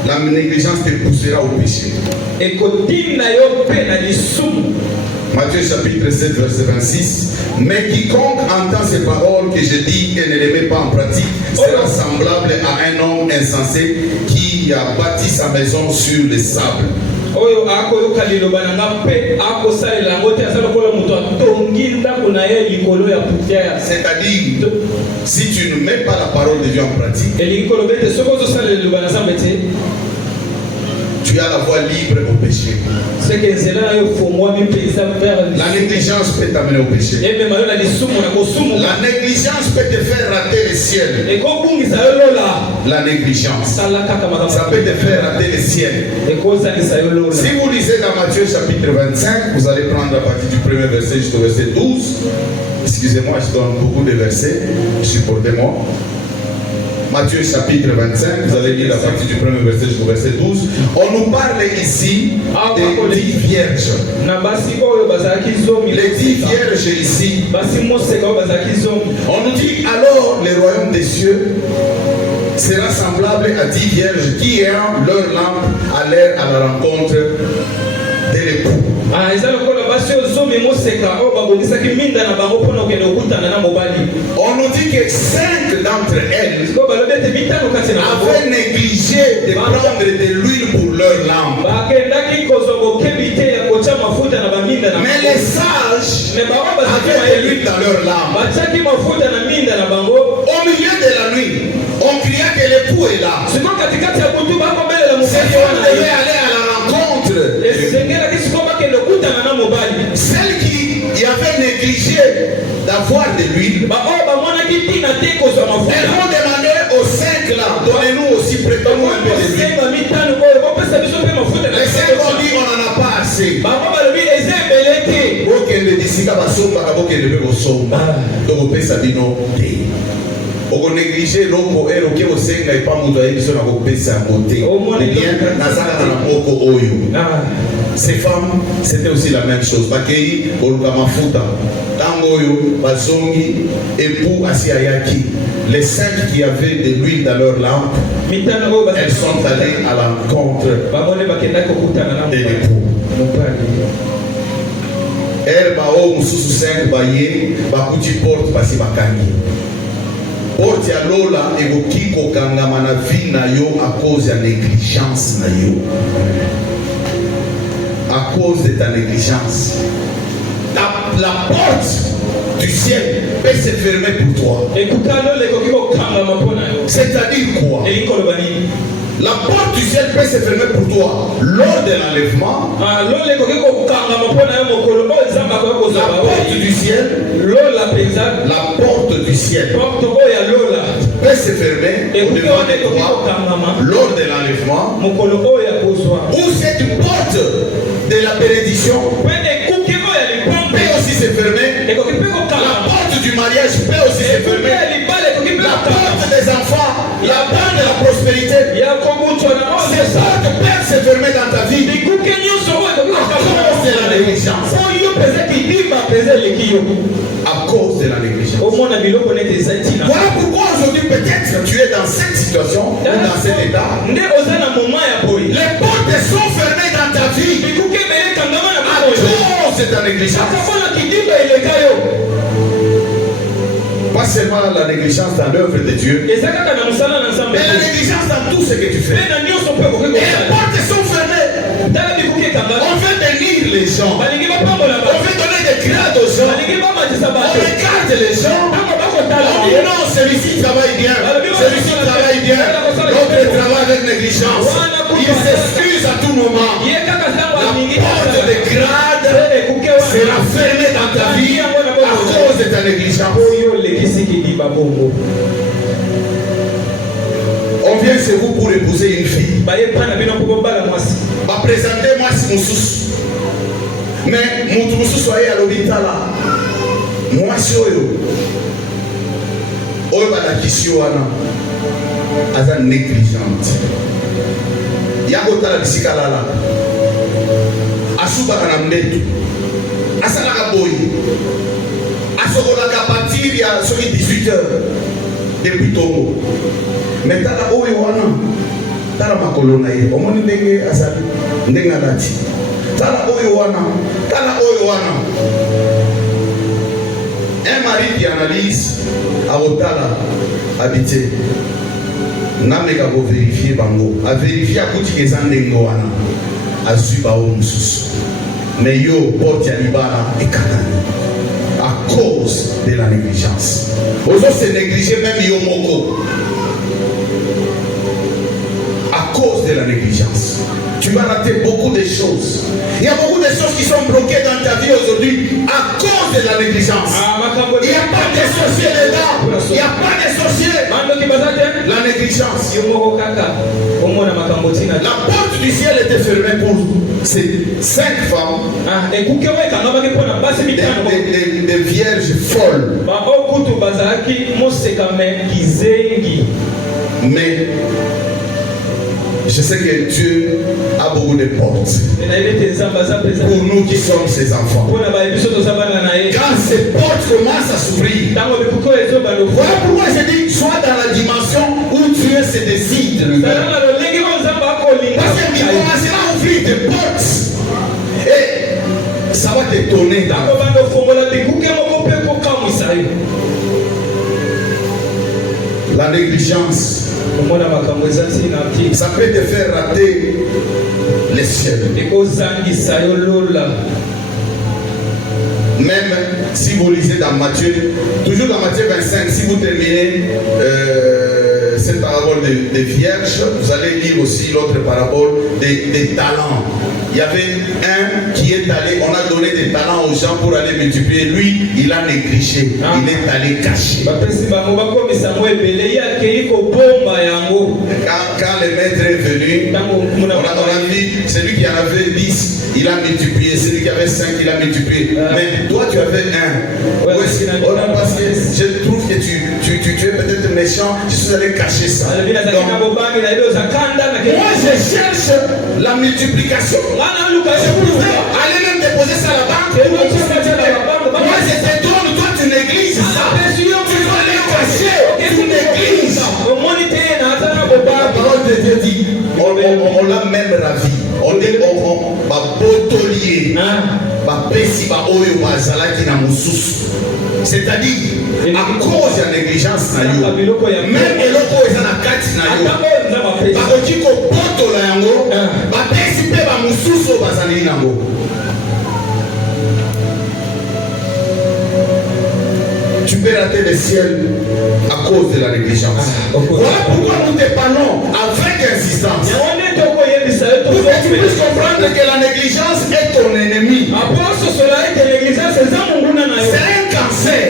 La négligence te poussera au péché. Matthieu chapitre 7 verset 26. Mais quiconque entend ces paroles que je dis et ne les met pas en pratique sera semblable à un homme insensé qui a bâti sa maison sur le sable. C'est-à-dire, si tu ne mets pas la parole de Dieu en pratique, tu as la voie libre au péché. La négligence peut t'amener au péché. La négligence peut te faire rater le ciel. La négligence, ça peut te faire rater le ciel. Si vous lisez dans Matthieu chapitre 25, vous allez prendre à partir du premier verset jusqu'au verset 12. Excusez-moi, je donne beaucoup de versets. Supportez-moi. Matthieu chapitre 25, vous allez lire à partir du premier verset jusqu'au verset 12. On nous parle ici des 10 vierges. Les 10 vierges ici. On nous dit alors le royaume des cieux sera semblable à 10 vierges qui ayant leur lampe allèrent à la rencontre de l'époux. On nous dit que 5 d'entre elles avaient négligé de prendre de l'huile pour leur lampe. Mais les sages avaient de l'huile dans leur lampe. Au milieu de la nuit, on cria que l'époux est là. C'est qu'on devait aller à la rencontre l'huile. Elles vont demander aux 5 là, donnez-nous aussi, prêtez-nous un peu de l'huile. Les 5 vont dire, on n'en a pas assez. Ok, le disika basomba, ok, le bébé basomba. Donc, on peut s'abîmer. On néglige l'eau et le au sein et pas mourir sur la sa beauté. Ces femmes, c'était aussi la même chose. Bakei, Olukamafuta, Tangoyo, Bazongi, Epou, Asiayaki. Les 5 qui avaient de l'huile dans leur lampe, elles sont allées à l'encontre de l'époux. Elle m'a dit, sous 5 baillés, bakuti porte, basi bakangi. Porte ya lola ekoki kokangama na vie na yo à cause de la négligence na yo. À cause de ta négligence. La porte du ciel peut se fermer pour toi. C'est-à-dire quoi? La porte du ciel peut se fermer pour toi lors de l'enlèvement. La porte du ciel, la porte du ciel peut se fermer devant toi lors de l'enlèvement. Ou cette porte de la bénédiction peut aussi se fermer. La porte du mariage peut aussi se fermer. La porte des enfants, la porte de la prospérité. Ces portes peuvent se fermer dans ta vie. À cause de la négligence. À cause de la négligence. Voilà pourquoi aujourd'hui peut-être tu es dans cette situation ou dans cet état. Les portes sont fermées dans ta vie. À cause de ta négligence. Pas seulement la négligence dans l'œuvre de Dieu, mais la négligence dans tout ce que tu fais. Et les portes sont fermées. On veut tenir les gens. On veut donner des grades aux gens. On regarde les gens. On dit non, celui-ci travaille bien. Celui-ci travaille bien. L'autre travaille avec négligence. Il s'excuse à tout moment. La porte de grade sera fermée dans ta vie à cause de ta négligence. On vient chez vous pour épouser une fille. Présentez-moi si mon sous. Mais mon sous soyez à l'hôpital là. Moi si oyo. Oyo ba la kishiwana. Aza négligente. Yako tala bisika lala. Asuba kana mbetu. Asala ka boy. Asokola ka partir ya soki 18h depuis Togo. Mais tala oyo wana. Tala makolo na ye. Omoni ndenge asali ndenge alati. Tala oyo wana. Un mari qui analyse à Otala habité. Nameka ko vérifier bango. A vérifier à kuti kezandengo wana. Azuba o mususu. Mais yo porte ya libala ekakani. À cause de la négligence. Ozo se négliger même yo moko. À cause de la négligence. Tu vas rater beaucoup de choses. Il y a beaucoup de choses qui sont bloquées dans ta vie aujourd'hui à cause de la négligence. Il n'y a pas de sorciers là-dedans. Il n'y a pas de sorciers. La négligence. La porte du ciel était fermée pour ces 5 femmes. Des vierges folles. Mais je sais que Dieu a beaucoup de portes pour nous qui sommes ses enfants. Quand ces portes commencent à s'ouvrir, voilà pourquoi je dis sois dans la dimension où Dieu se décide. Parce qu'il commencera à ouvrir des portes et ça va t'étonner. La négligence, ça peut te faire rater les cieux. Même si vous lisez dans Matthieu, toujours dans Matthieu 25, si vous terminez cette parabole des vierges, vous allez lire aussi l'autre parabole des talents. Il y avait un qui est allé, on a donné des talents aux gens pour aller multiplier. Lui, il a négligé, il est allé cacher. Quand le maître est venu, on a dit, celui qui en avait 10, il a multiplié. Celui qui avait 5, il a multiplié. Mais toi, tu avais 1. Parce que je trouve que tu es peut-être méchant, je suis allé cacher ça. Donc, moi, je cherche la multiplication. Je pouvais aller même déposer ça à la banque. Moi, je te donne, toi, tu négliges ça. Tu dois aller cacher, tu négliges. La parole de Dieu dit, on l'a même ravi. On est botolier. C'est-à-dire, à cause de la négligence, même eloko eza na kati na yo, bakoki kobotola yango, bapesi mpe bamosusu bazali nango. Tu peux rater le ciel à cause de la négligence. Voilà pourquoi nous te parlons avec insistance. Pour que tu puisses comprendre que la négligence est ton ennemi. C'est un cancer.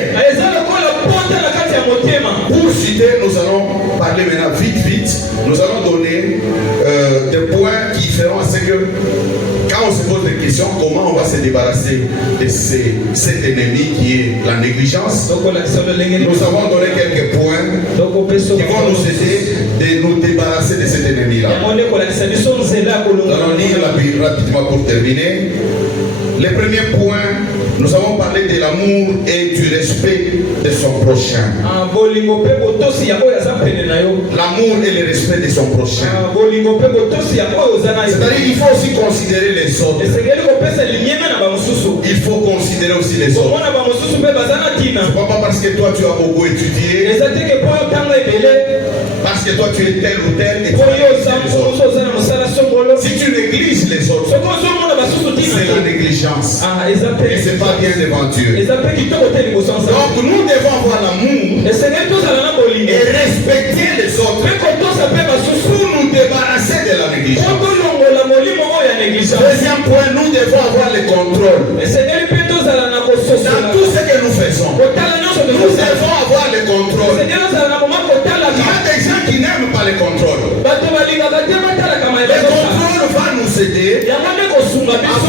Pour citer, nous allons parler maintenant vite. Nous allons donner des points qui feront à ce que quand on se pose des questions, comment on va se débarrasser de cet ennemi qui est la négligence. Nous avons donné quelques points qui vont nous aider de nous débarrasser de cet ennemi-là. Nous allons lire la Bible rapidement pour terminer. Le premier point, nous avons parlé de l'amour et du respect de son prochain. L'amour et le respect de son prochain. C'est-à-dire qu'il faut aussi considérer les autres. Il faut considérer aussi les autres. Pas parce que toi tu as beaucoup étudié, parce que toi tu es tel ou tel, et si tu négliges les autres, c'est la négligence. Et c'est pas bien devant Dieu. Donc nous devons avoir l'amour et respecter les autres pour nous débarrasser de la négligence. Deuxième point, nous devons avoir le contrôle. Dans tout ce que nous faisons, nous devons avoir le contrôle. Il y a des gens qui n'aiment pas le contrôle. Le contrôle va nous aider à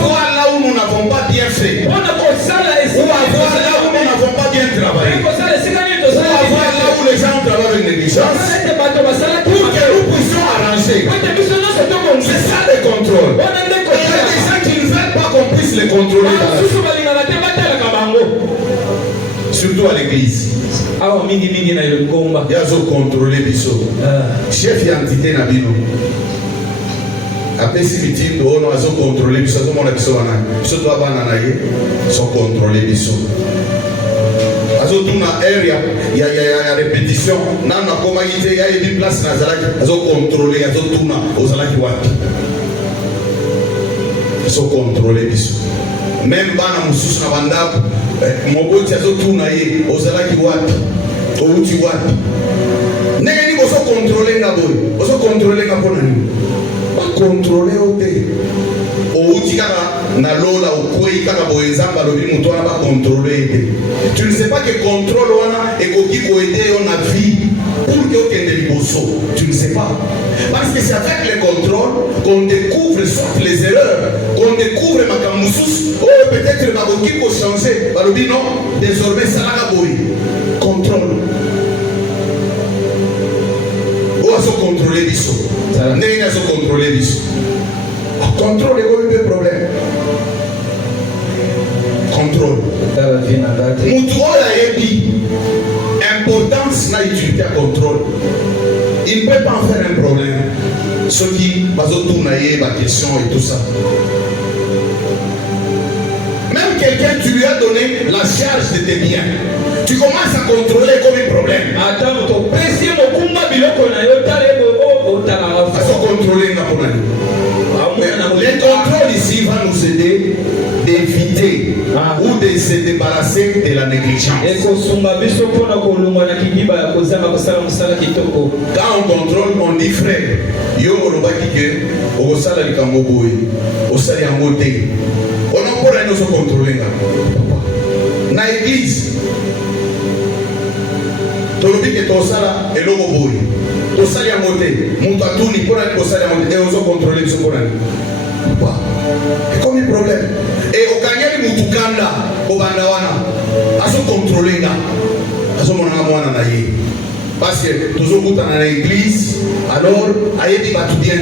voir là où nous n'avons pas bien fait, ou à voir là où nous n'avons pas bien travaillé, ou à voir là où les gens travaillent avec négligence, pour que nous puissions arranger. C'est ça le contrôle. Et il y a des gens qui ne veulent pas qu'on puisse les contrôler dans la vie. Surtout à l'église. Il y a ce contrôler biso. Chef d'identité na bino. Après si meeting on a ce contrôler biso, tout le monde a biso wana. Biso to abana na ye, so contrôler biso. Azo tuna area ya répétition, nana koma yite ya une place na zalaki, azo contrôler, azo tuna ozalaki wapi. So contrôler biso. Même bana mususu na bandaku moboti azotuna ye ozalaki wapi outi wapi ndenge nini bozo contrôler nga boye bozo contrôler nga mpona nini bacontrôler o te outi kaka na lola okwei kaka boye nzambe alobi moto wana bacontrôler te. Tu ne sais pas que contrôle wana ekoki koede yo na vie pour que okende liboso. Tu ne sais pas. Parce que c'est avec le contrôle qu'on découvre soit les erreurs, qu'on découvre ma moussus. Oh, peut-être ma boki pour changer. Balobi non, désormais ça la boy. Contrôle. Oh, à se contrôler biso. N'est à se contrôler biso. Contrôle est le problème. Contrôle. Moutoua la yebi. Importance n'a utilité à contrôle. Il ne peut pas en faire un problème. Ceux qui tournent ma question et tout ça. Même quelqu'un, tu lui as donné la charge de tes biens. Tu commences à contrôler comme un problème. Le contrôle ici va nous aider d'éviter ou de se débarrasser de la négligence. Quand on contrôle, on dit frère, yo olobaki ke okosala likambo boye, osali yango te. On n'a pas rien de contrôler na église. Tolobi ke tosala eloko boye. Tosali yango te. Mutu atuni pona kosala yango te, ozo contrôler so pona. Et comme un problème. Et au Kanyali Mutukanda, au Bandawana, à se contrôler là, à ce moment-là, parce que tous les gens dans l'église, alors, à y être bien.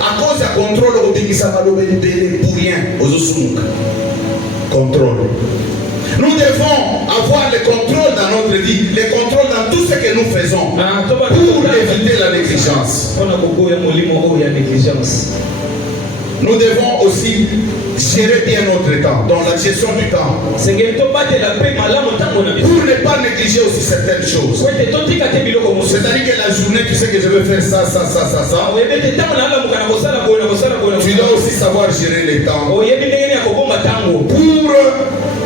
À cause du contrôle, on dit que ça va nous libérer pour rien aux autres. Contrôle. Nous devons avoir le contrôle dans notre vie, le contrôle dans tout ce que nous faisons pour éviter la négligence. Nous devons aussi gérer bien notre temps, dans la gestion du temps. Pour ne pas négliger aussi certaines choses. C'est-à-dire que la journée, tu sais que je vais faire ça. Tu dois aussi savoir gérer les temps. Pour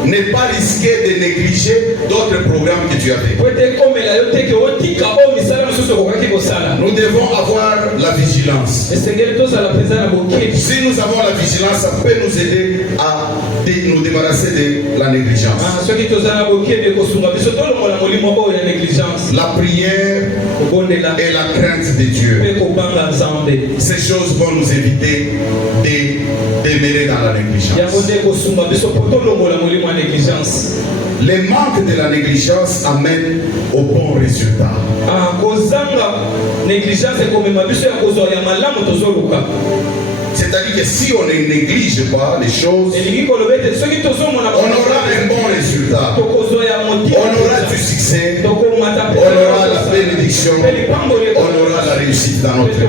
ne pas risquer de négliger d'autres programmes que tu as fait. Nous devons avoir la vigilance. Si nous avons la vigilance, ça peut nous aider à nous débarrasser de la négligence. La prière et la crainte de Dieu. Ces choses vont nous éviter de demeurer dans la négligence. Les manques de la négligence amènent au bon résultat. C'est-à-dire que si on ne néglige pas les choses, on aura un bon résultat. On aura du succès, on aura la bénédiction, on aura la réussite dans notre vie.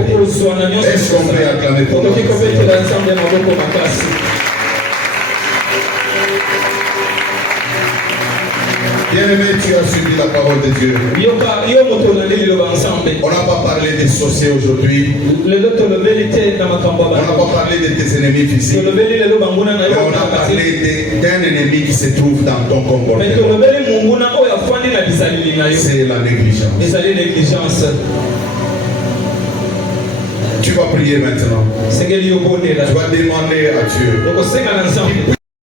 Est-ce qu'on peut acclamer pour nous? Bien-aimé, tu as suivi la parole de Dieu. On n'a pas parlé des sorciers aujourd'hui. On n'a pas parlé de tes ennemis physiques. Mais on a parlé d'un ennemi qui se trouve dans ton comportement. C'est la négligence. Tu vas prier maintenant. Tu vas demander à Dieu.